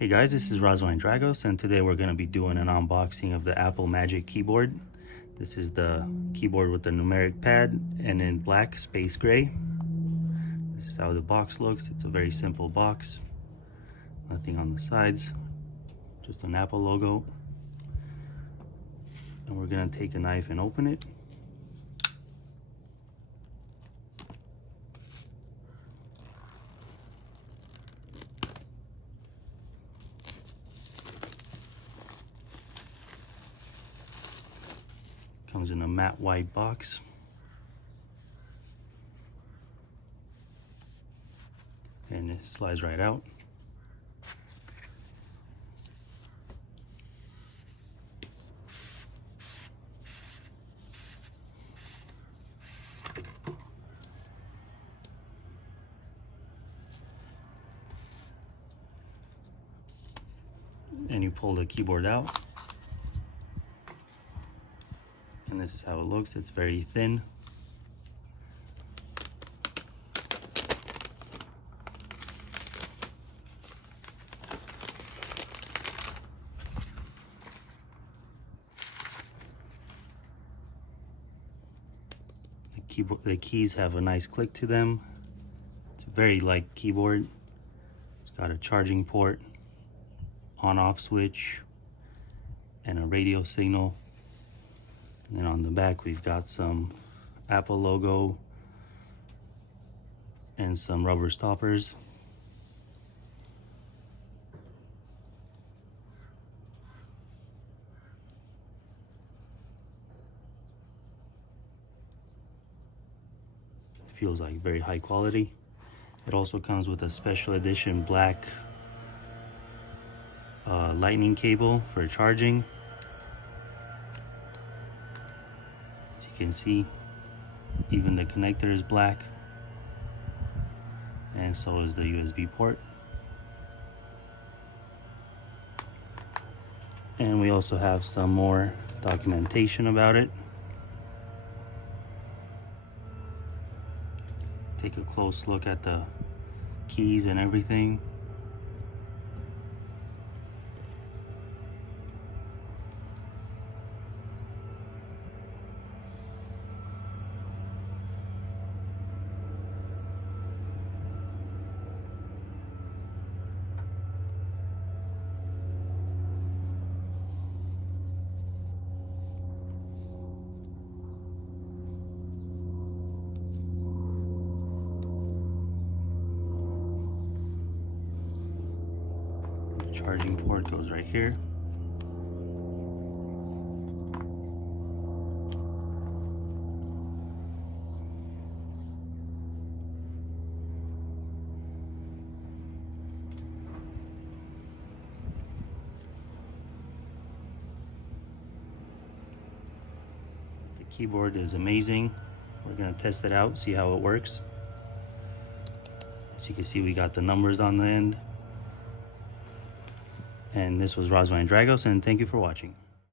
Hey guys, this is Razvan Dragos, and today we're going to be doing an unboxing of the Apple Magic keyboard. This is the keyboard with the numeric pad and in black space gray. This is how the box looks. It's a very simple box. Nothing on the sides, just an Apple logo. And we're going to take a knife and open it. Comes in a matte white box. And it slides right out. And you pull the keyboard out. And this is how it looks. It's very thin. The keys have a nice click to them. It's a very light keyboard. It's got a charging port, on-off switch, and a radio signal. And then on the back we've got some Apple logo and some rubber stoppers. It feels like very high quality. It also comes with a special edition black lightning cable for charging. As you can see, even the connector is black, and so is the USB port. And we also have some more documentation about it. Take a close look at the keys and everything. Charging port goes right here. The keyboard is amazing. We're going to test it out, see how it works. As you can see, we got the numbers on the end. And this was Razvan Dragos, and thank you for watching.